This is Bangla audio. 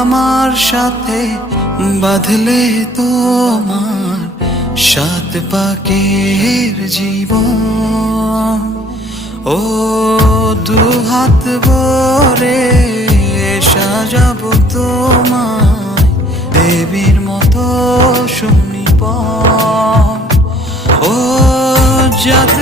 আমার সাথে বাঁধলে তোমার সাত পাকের জীবন। ও দুহাত ভরে সাজাবো তোমায় দেবীর মতো সুনিপন। ও যত